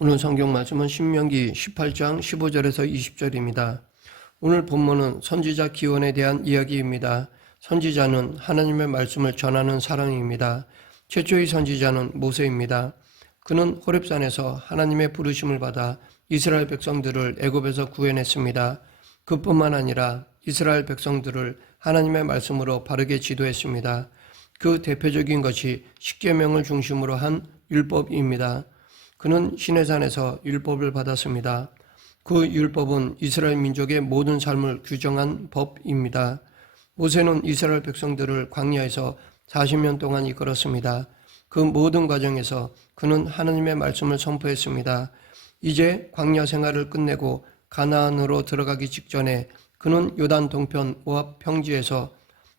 오늘 성경 말씀은 신명기 18장 15절에서 20절입니다. 오늘 본문은 선지자 기원에 대한 이야기입니다. 선지자는 하나님의 말씀을 전하는 사람입니다. 최초의 선지자는 모세입니다. 그는 호렙산에서 하나님의 부르심을 받아 이스라엘 백성들을 애굽에서 구해냈습니다. 그뿐만 아니라 이스라엘 백성들을 하나님의 말씀으로 바르게 지도했습니다. 그 대표적인 것이 십계명을 중심으로 한 율법입니다. 그는 시내산에서 율법을 받았습니다. 그 율법은 이스라엘 민족의 모든 삶을 규정한 법입니다. 모세는 이스라엘 백성들을 광야에서 40년 동안 이끌었습니다. 그 모든 과정에서 그는 하나님의 말씀을 선포했습니다. 이제 광야 생활을 끝내고 가나안으로 들어가기 직전에 그는 요단 동편 모압 평지에서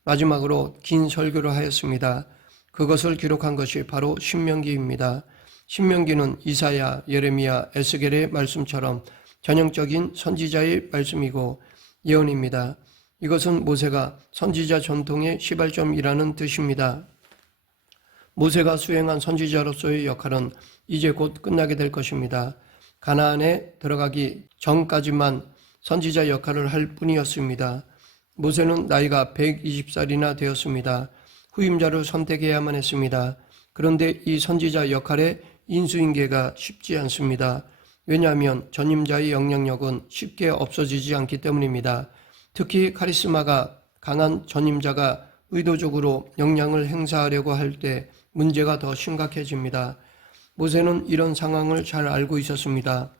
마지막으로 긴 설교를 하였습니다. 그것을 기록한 것이 바로 신명기입니다. 신명기는 이사야, 예레미야, 에스겔의 말씀처럼 전형적인 선지자의 말씀이고 예언입니다. 이것은 모세가 선지자 전통의 시발점이라는 뜻입니다. 모세가 수행한 선지자로서의 역할은 이제 곧 끝나게 될 것입니다. 가나안에 들어가기 전까지만 선지자 역할을 할 뿐이었습니다. 모세는 나이가 120살이나 되었습니다. 후임자를 선택해야만 했습니다. 그런데 이 선지자 역할에 인수인계가 쉽지 않습니다. 왜냐하면 전임자의 영향력은 쉽게 없어지지 않기 때문입니다. 특히 카리스마가 강한 전임자가 의도적으로 영향을 행사하려고 할 때 문제가 더 심각해집니다. 모세는 이런 상황을 잘 알고 있었습니다.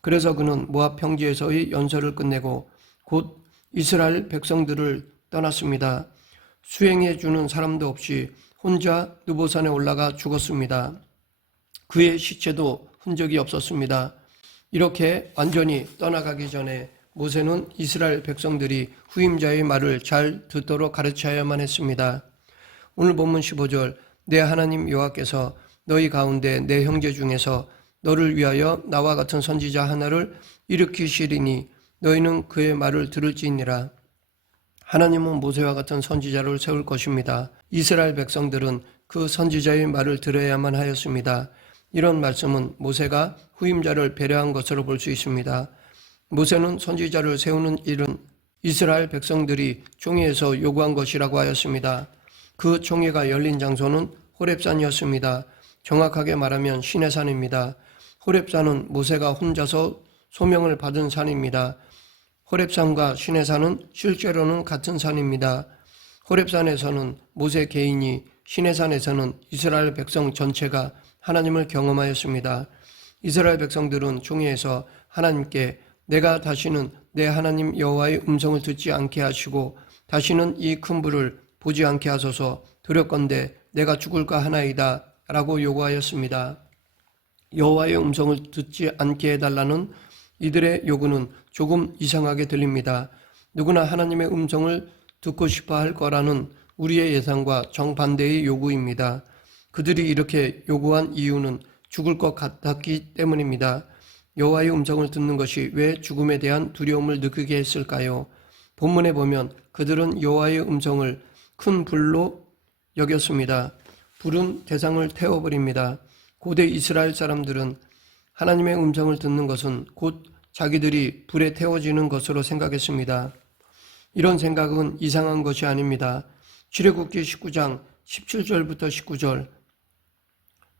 그래서 그는 모압 평지에서의 연설을 끝내고 곧 이스라엘 백성들을 떠났습니다. 수행해 주는 사람도 없이 혼자 느보산에 올라가 죽었습니다. 그의 시체도 흔적이 없었습니다. 이렇게 완전히 떠나가기 전에 모세는 이스라엘 백성들이 후임자의 말을 잘 듣도록 가르쳐야만 했습니다. 오늘 본문 15절, 내 하나님 여호와께서 너희 가운데 내 형제 중에서 너를 위하여 나와 같은 선지자 하나를 일으키시리니 너희는 그의 말을 들을지니라. 하나님은 모세와 같은 선지자를 세울 것입니다. 이스라엘 백성들은 그 선지자의 말을 들어야만 하였습니다. 이런 말씀은 모세가 후임자를 배려한 것으로 볼 수 있습니다. 모세는 선지자를 세우는 일은 이스라엘 백성들이 총회에서 요구한 것이라고 하였습니다. 그 총회가 열린 장소는 호렙산이었습니다. 정확하게 말하면 시내산입니다. 호렙산은 모세가 혼자서 소명을 받은 산입니다. 호렙산과 시내산은 실제로는 같은 산입니다. 호렙산에서는 모세 개인이, 시내산에서는 이스라엘 백성 전체가 하나님을 경험하였습니다. 이스라엘 백성들은 총회에서 하나님께 내가 다시는 내 하나님 여호와의 음성을 듣지 않게 하시고 다시는 이 큰 불을 보지 않게 하소서, 두렵건대 내가 죽을까 하나이다 라고 요구하였습니다. 여호와의 음성을 듣지 않게 해달라는 이들의 요구는 조금 이상하게 들립니다. 누구나 하나님의 음성을 듣고 싶어 할 거라는 우리의 예상과 정반대의 요구입니다. 그들이 이렇게 요구한 이유는 죽을 것 같았기 때문입니다. 여호와의 음성을 듣는 것이 왜 죽음에 대한 두려움을 느끼게 했을까요? 본문에 보면 그들은 여호와의 음성을 큰 불로 여겼습니다. 불은 대상을 태워버립니다. 고대 이스라엘 사람들은 하나님의 음성을 듣는 것은 곧 자기들이 불에 태워지는 것으로 생각했습니다. 이런 생각은 이상한 것이 아닙니다. 출애굽기 19장 17절부터 19절,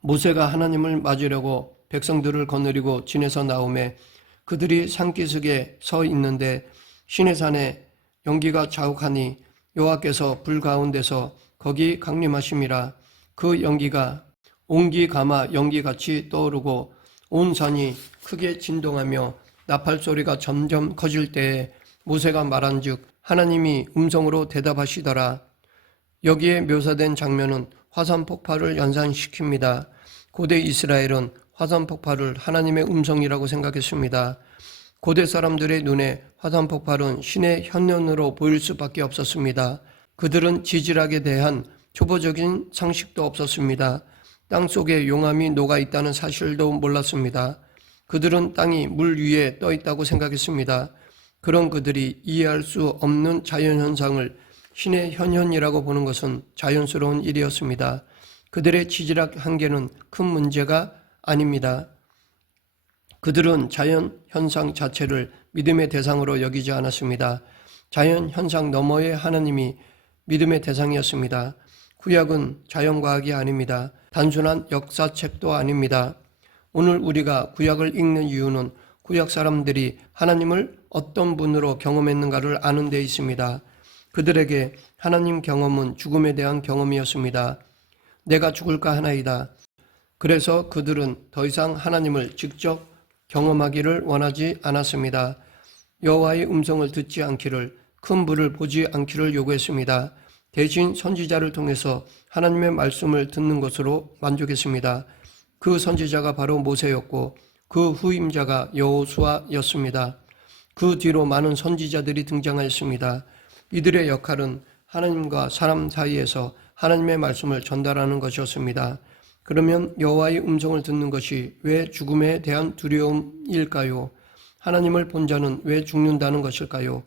모세가 하나님을 맞으려고 백성들을 거느리고 진에서 나오매 그들이 산기슭에 서 있는데 시내산에 연기가 자욱하니 여호와께서 불 가운데서 거기 강림하심이라. 그 연기가 옹기가마 연기같이 떠오르고 온 산이 크게 진동하며 나팔 소리가 점점 커질 때에 모세가 말한즉 하나님이 음성으로 대답하시더라. 여기에 묘사된 장면은 화산 폭발을 연상시킵니다. 고대 이스라엘은 화산 폭발을 하나님의 음성이라고 생각했습니다. 고대 사람들의 눈에 화산 폭발은 신의 현현으로 보일 수밖에 없었습니다. 그들은 지질학에 대한 초보적인 상식도 없었습니다. 땅 속에 용암이 녹아 있다는 사실도 몰랐습니다. 그들은 땅이 물 위에 떠 있다고 생각했습니다. 그런 그들이 이해할 수 없는 자연현상을 신의 현현이라고 보는 것은 자연스러운 일이었습니다. 그들의 지질학 한계는 큰 문제가 아닙니다. 그들은 자연 현상 자체를 믿음의 대상으로 여기지 않았습니다. 자연 현상 너머의 하나님이 믿음의 대상이었습니다. 구약은 자연과학이 아닙니다. 단순한 역사책도 아닙니다. 오늘 우리가 구약을 읽는 이유는 구약 사람들이 하나님을 어떤 분으로 경험했는가를 아는 데 있습니다. 그들에게 하나님 경험은 죽음에 대한 경험이었습니다. 내가 죽을까 하나이다. 그래서 그들은 더 이상 하나님을 직접 경험하기를 원하지 않았습니다. 여호와의 음성을 듣지 않기를, 큰 불을 보지 않기를 요구했습니다. 대신 선지자를 통해서 하나님의 말씀을 듣는 것으로 만족했습니다. 그 선지자가 바로 모세였고 그 후임자가 여호수아였습니다. 그 뒤로 많은 선지자들이 등장하였습니다. 이들의 역할은 하나님과 사람 사이에서 하나님의 말씀을 전달하는 것이었습니다. 그러면 여호와의 음성을 듣는 것이 왜 죽음에 대한 두려움일까요? 하나님을 본 자는 왜 죽는다는 것일까요?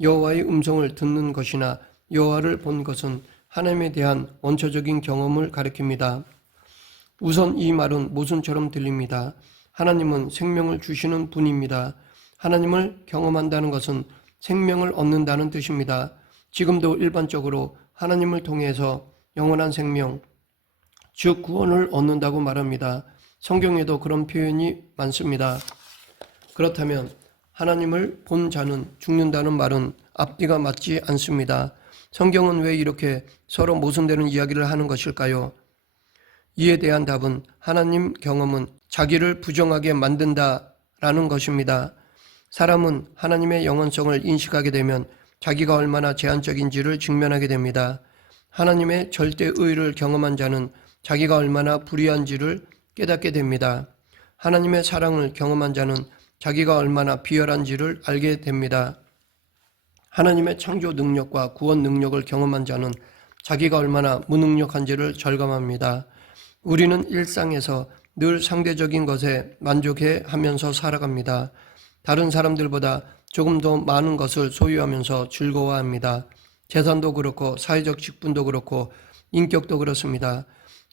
여호와의 음성을 듣는 것이나 여호와를 본 것은 하나님에 대한 원초적인 경험을 가리킵니다. 우선 이 말은 모순처럼 들립니다. 하나님은 생명을 주시는 분입니다. 하나님을 경험한다는 것은 생명을 얻는다는 뜻입니다. 지금도 일반적으로 하나님을 통해서 영원한 생명, 즉 구원을 얻는다고 말합니다. 성경에도 그런 표현이 많습니다. 그렇다면 하나님을 본 자는 죽는다는 말은 앞뒤가 맞지 않습니다. 성경은 왜 이렇게 서로 모순되는 이야기를 하는 것일까요? 이에 대한 답은 하나님 경험은 자기를 부정하게 만든다라는 것입니다. 사람은 하나님의 영원성을 인식하게 되면 자기가 얼마나 제한적인지를 직면하게 됩니다. 하나님의 절대의를 경험한 자는 자기가 얼마나 불의한지를 깨닫게 됩니다. 하나님의 사랑을 경험한 자는 자기가 얼마나 비열한지를 알게 됩니다. 하나님의 창조 능력과 구원 능력을 경험한 자는 자기가 얼마나 무능력한지를 절감합니다. 우리는 일상에서 늘 상대적인 것에 만족해 하면서 살아갑니다. 다른 사람들보다 조금 더 많은 것을 소유하면서 즐거워합니다. 재산도 그렇고 사회적 직분도 그렇고 인격도 그렇습니다.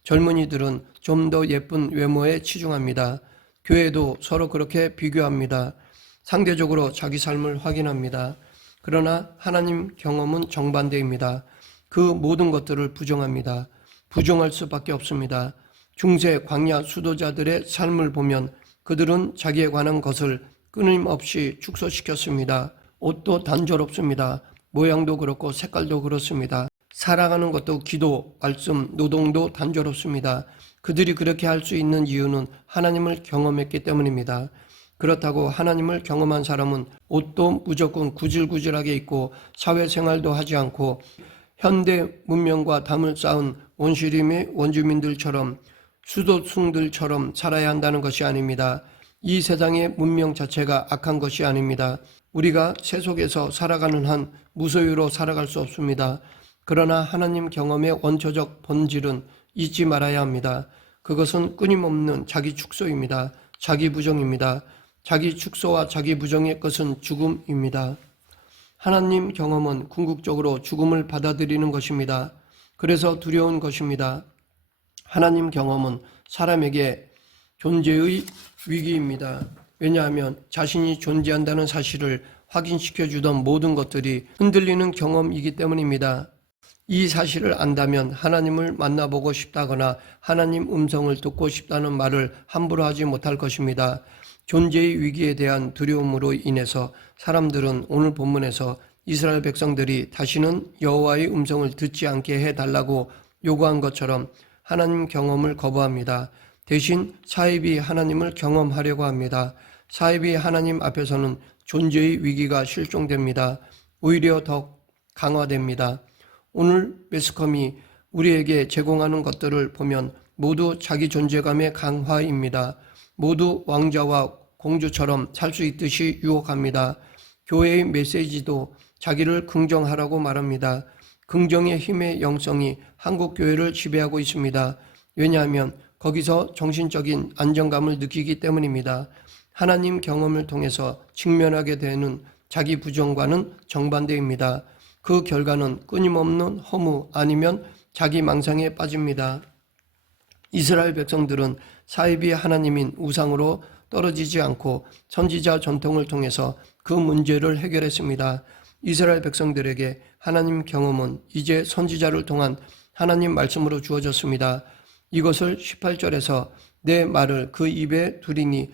젊은이들은 좀 더 예쁜 외모에 치중합니다. 교회도 서로 그렇게 비교합니다. 상대적으로 자기 삶을 확인합니다. 그러나 하나님 경험은 정반대입니다. 그 모든 것들을 부정합니다. 부정할 수밖에 없습니다. 중세 광야 수도자들의 삶을 보면 그들은 자기에 관한 것을 끊임없이 축소시켰습니다. 옷도 단조롭습니다. 모양도 그렇고 색깔도 그렇습니다. 살아가는 것도 기도, 말씀, 노동도 단조롭습니다. 그들이 그렇게 할 수 있는 이유는 하나님을 경험했기 때문입니다. 그렇다고 하나님을 경험한 사람은 옷도 무조건 구질구질하게 입고 사회생활도 하지 않고 현대 문명과 담을 쌓은 원시림의 원주민들처럼 수도승들처럼 살아야 한다는 것이 아닙니다. 이 세상의 문명 자체가 악한 것이 아닙니다. 우리가 세속에서 살아가는 한 무소유로 살아갈 수 없습니다. 그러나 하나님 경험의 원초적 본질은 잊지 말아야 합니다. 그것은 끊임없는 자기 축소입니다. 자기 부정입니다. 자기 축소와 자기 부정의 것은 죽음입니다. 하나님 경험은 궁극적으로 죽음을 받아들이는 것입니다. 그래서 두려운 것입니다. 하나님 경험은 사람에게 존재의 위기입니다. 왜냐하면 자신이 존재한다는 사실을 확인시켜 주던 모든 것들이 흔들리는 경험이기 때문입니다. 이 사실을 안다면 하나님을 만나보고 싶다거나 하나님 음성을 듣고 싶다는 말을 함부로 하지 못할 것입니다. 존재의 위기에 대한 두려움으로 인해서 사람들은 오늘 본문에서 이스라엘 백성들이 다시는 여호와의 음성을 듣지 않게 해달라고 요구한 것처럼 하나님 경험을 거부합니다. 대신 사입이 하나님을 경험하려고 합니다. 사입이 하나님 앞에서는 존재의 위기가 실종됩니다. 오히려 더 강화됩니다. 오늘 매스컴이 우리에게 제공하는 것들을 보면 모두 자기 존재감의 강화입니다. 모두 왕자와 공주처럼 살 수 있듯이 유혹합니다. 교회의 메시지도 자기를 긍정하라고 말합니다. 긍정의 힘의 영성이 한국 교회를 지배하고 있습니다. 왜냐하면 거기서 정신적인 안정감을 느끼기 때문입니다. 하나님 경험을 통해서 직면하게 되는 자기 부정과는 정반대입니다. 그 결과는 끊임없는 허무 아니면 자기 망상에 빠집니다. 이스라엘 백성들은 사입이 하나님인 우상으로 떨어지지 않고 선지자 전통을 통해서 그 문제를 해결했습니다. 이스라엘 백성들에게 하나님 경험은 이제 선지자를 통한 하나님 말씀으로 주어졌습니다. 이것을 18절에서 내 말을 그 입에 두리니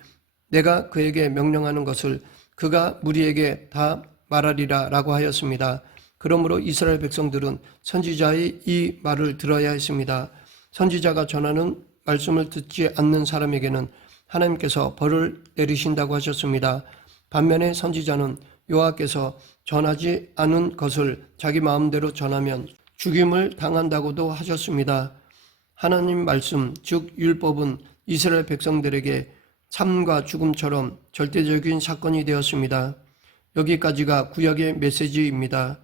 내가 그에게 명령하는 것을 그가 무리에게 다 말하리라 라고 하였습니다. 그러므로 이스라엘 백성들은 선지자의 이 말을 들어야 했습니다. 선지자가 전하는 말씀을 듣지 않는 사람에게는 하나님께서 벌을 내리신다고 하셨습니다. 반면에 선지자는 여호와께서 전하지 않은 것을 자기 마음대로 전하면 죽임을 당한다고도 하셨습니다. 하나님 말씀, 즉 율법은 이스라엘 백성들에게 삶과 죽음처럼 절대적인 사건이 되었습니다. 여기까지가 구약의 메시지입니다.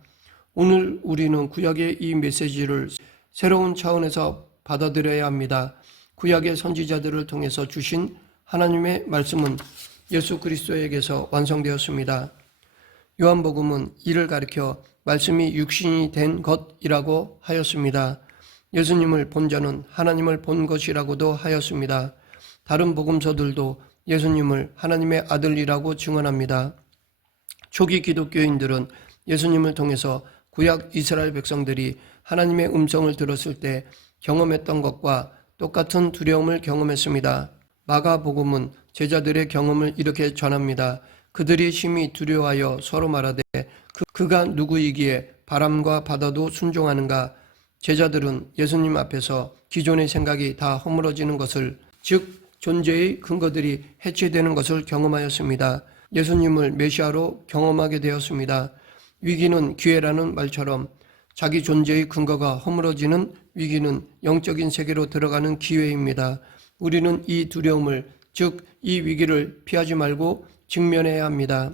오늘 우리는 구약의 이 메시지를 새로운 차원에서 받아들여야 합니다. 구약의 선지자들을 통해서 주신 하나님의 말씀은 예수 그리스도에게서 완성되었습니다. 요한복음은 이를 가리켜 말씀이 육신이 된 것이라고 하였습니다. 예수님을 본 자는 하나님을 본 것이라고도 하였습니다. 다른 복음서들도 예수님을 하나님의 아들이라고 증언합니다. 초기 기독교인들은 예수님을 통해서 구약 이스라엘 백성들이 하나님의 음성을 들었을 때 경험했던 것과 똑같은 두려움을 경험했습니다. 마가복음은 제자들의 경험을 이렇게 전합니다. 그들이 심히 두려워하여 서로 말하되 그가 누구이기에 바람과 바다도 순종하는가. 제자들은 예수님 앞에서 기존의 생각이 다 허물어지는 것을, 즉 존재의 근거들이 해체되는 것을 경험하였습니다. 예수님을 메시아로 경험하게 되었습니다. 위기는 기회라는 말처럼 자기 존재의 근거가 허물어지는 위기는 영적인 세계로 들어가는 기회입니다. 우리는 이 두려움을, 즉 이 위기를 피하지 말고 직면해야 합니다.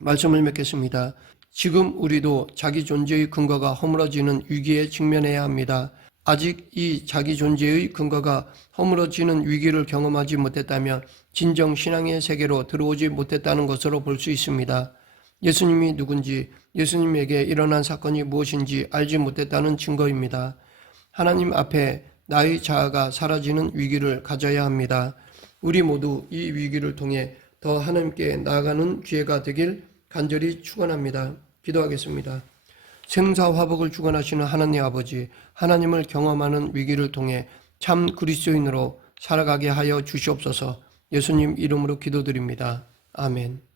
말씀을 맺겠습니다. 지금 우리도 자기 존재의 근거가 허물어지는 위기에 직면해야 합니다. 아직 이 자기 존재의 근거가 허물어지는 위기를 경험하지 못했다면 진정 신앙의 세계로 들어오지 못했다는 것으로 볼 수 있습니다. 예수님이 누군지, 예수님에게 일어난 사건이 무엇인지 알지 못했다는 증거입니다. 하나님 앞에 나의 자아가 사라지는 위기를 가져야 합니다. 우리 모두 이 위기를 통해 더 하나님께 나아가는 기회가 되길 간절히 축원합니다. 기도하겠습니다. 생사화복을 주관하시는 하나님 아버지, 하나님을 경험하는 위기를 통해 참 그리스도인으로 살아가게 하여 주시옵소서. 예수님 이름으로 기도드립니다. 아멘.